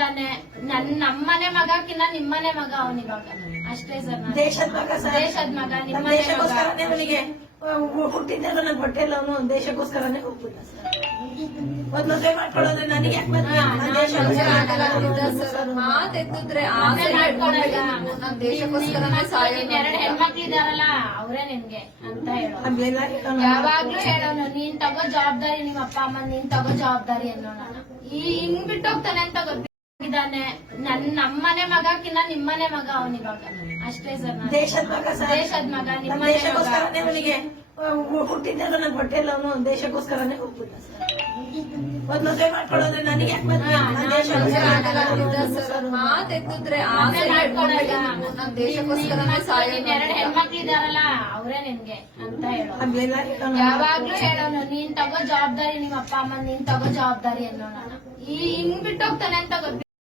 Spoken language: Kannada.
ಇದ್ದಾನೆ. ನಮ್ಮನೆ ಮಗಕ್ಕಿನ್ನ ನಿಮ್ಮನೆ ಮಗ ಅವನಿವಾಗ ಅಷ್ಟೇ ಸರ್. ದೇಶದ ಮಗ ಸರ್, ದೇಶದ ಮಗ, ನಿಮ್ಮನೆ ಮಗ. ದೇಶಕ್ಕೋಸ್ಕರನೇ ಅವನಿಗೆ ಹುಟ್ಟಿದ್ದಾಗ ನನ್ ಹೊಟ್ಟೆಲ್ಲ ಅವನು ದೇಶಕ್ಕೋಸ್ಕರನೇ ಹೋಗ್ಬಿಟ್ಟ ಸರ್. ಮದ್ವೆ ಮಾಡ್ಕೊಳ್ಳೋದ್ರೆ ನನಗೆ ಯಾಕೆ ಮಾತೆತ್ತಿದ್ರೆ ದೇಶಕ್ಕೋಸ್ಕರನೇ ಎರಡು ಹೆಣ್ಮಕ್ಳಿದಾರಲ್ಲ ಅವರೇ ನಿನ್ಗೆ ಅಂತ ಹೇಳೋನು. ಯಾವಾಗ್ಲೂ ಹೇಳೋನು, ನೀನ್ ತಗೋ ಜವಾಬ್ದಾರಿ, ನಿಮ್ಮ ಅಪ್ಪ ಅಮ್ಮ ನೀನ್ ತಗೋ ಜವಾಬ್ದಾರಿ ಅನ್ನೋಣ. ಹಿಂಗ್ ಬಿಟ್ಟೋಗ್ತಾನೆ ಅಂತ ಗೊತ್ತಿದ್ದಾನೆ. ನಮ್ಮನೆ ಮಗಕ್ಕಿನ್ನ ನಿಮ್ಮನೆ ಮಗ ಅವನಿವಾಗ ಅಷ್ಟೇ ಸರ್. ದೇಶದ ಮಗ ಸರ್, ದೇಶದ ಮಗ, ನಿಮ್ಮನೆ ಮಗ. ದೇಶಕ್ಕೋಸ್ಕರನೇ ಅವನಿಗೆ ಹುಟ್ಟಿದ್ದಾಗ ನನ್ ಹೊಟ್ಟೆಲ್ಲ ಅವನು ದೇಶಕ್ಕೋಸ್ಕರನೇ ಹೋಗ್ಬಿಟ್ಟ ಸರ್. ಮದ್ವೆ ಮಾಡ್ಕೊಳ್ಳೋದ್ರೆ ನನಗೆ ಯಾಕೆ ಮಾತೆತ್ತಿದ್ರೆ ದೇಶಕ್ಕೋಸ್ಕರನೇ ಎರಡು ಹೆಣ್ಮಕ್ಳಿದಾರಲ್ಲ ಅವರೇ ನಿನ್ಗೆ ಅಂತ ಹೇಳೋನು. ಯಾವಾಗ್ಲೂ ಹೇಳೋನು, ನೀನ್ ತಗೋ ಜವಾಬ್ದಾರಿ, ನಿಮ್ಮ ಅಪ್ಪ ಅಮ್ಮ ನೀನ್ ತಗೋ ಜವಾಬ್ದಾರಿ ಅನ್ನೋಣ. ಹಿಂಗ್ ಬಿಟ್ಟೋಗ್ತಾನೆ ಅಂತ ಗೊತ್ತಿಲ್ಲ.